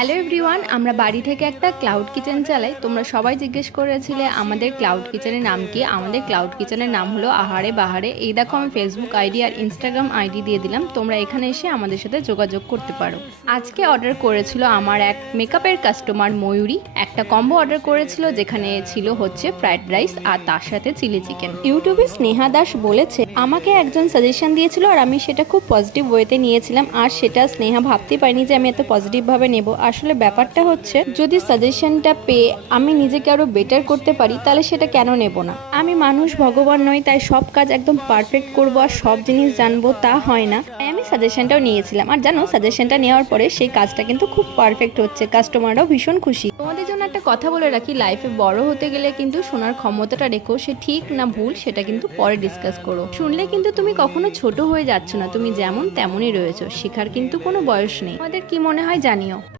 Hello everyone, আমরা বাড়ি থেকে একটা ক্লাউড কিচেন চালাই। তোমরা সবাই জিজ্ঞেস করেছিলে আমাদের ক্লাউড কিচেনের নাম কি। আমাদের ক্লাউড কিচেনের নাম হলো আহারে বাহারে। এই দেখো আমি ফেসবুক আইডি আর ইনস্টাগ্রাম আইডি দিয়ে দিলাম, তোমরা এখানে এসে আমাদের সাথে যোগাযোগ করতে পারো। আজকে অর্ডার করেছিল আমার এক মেকআপের কাস্টমার ময়ূরী, একটা কম্বো অর্ডার করেছিল যেখানে ছিল হচ্ছে ফ্রাইড রাইস আর তার সাথে চিলি চিকেন। ইউটিউবে স্নেহা দাস বলেছে আমাকে একজন সাজেশন দিয়েছিল আর আমি সেটা খুব পজিটিভ ওয়েতে নিয়েছিলাম, আর সেটা স্নেহা ভাবতে পারিনি যে আমি এত পজিটিভভাবে নেব। আসলে ব্যাপারটা হচ্ছে যদি সাজেশনটা পেয়ে আমি নিজেকে আরো বেটার করতে পারি তাহলে সেটা কেন নেব না। আমি মানুষ, ভগবান নই, তাই সব কাজ একদম পারফেক্ট করব আর সব জিনিস জানবো তা হয় না। তাই আমি সাজেশনটাও নিয়েছিলাম, আর জানো সাজেশনটা নেওয়ার পরে সেই কাজটা কিন্তু খুব পারফেক্ট হচ্ছে, কাস্টমাররাও ভীষণ খুশি। তোমাদের জন্য একটা কথা বলে রাখি, লাইফে বড় হতে গেলে কিন্তু শোনার ক্ষমতাটা রেখো, সে ঠিক না ভুল সেটা কিন্তু পরে ডিসকাস করো। শুনলে কিন্তু তুমি কখনো ছোট হয়ে যাচ্ছ না, তুমি যেমন তেমনই রয়েছো, শেখার কিন্তু কোনো বয়স নেই। তোমাদের কি মনে হয় জানিও।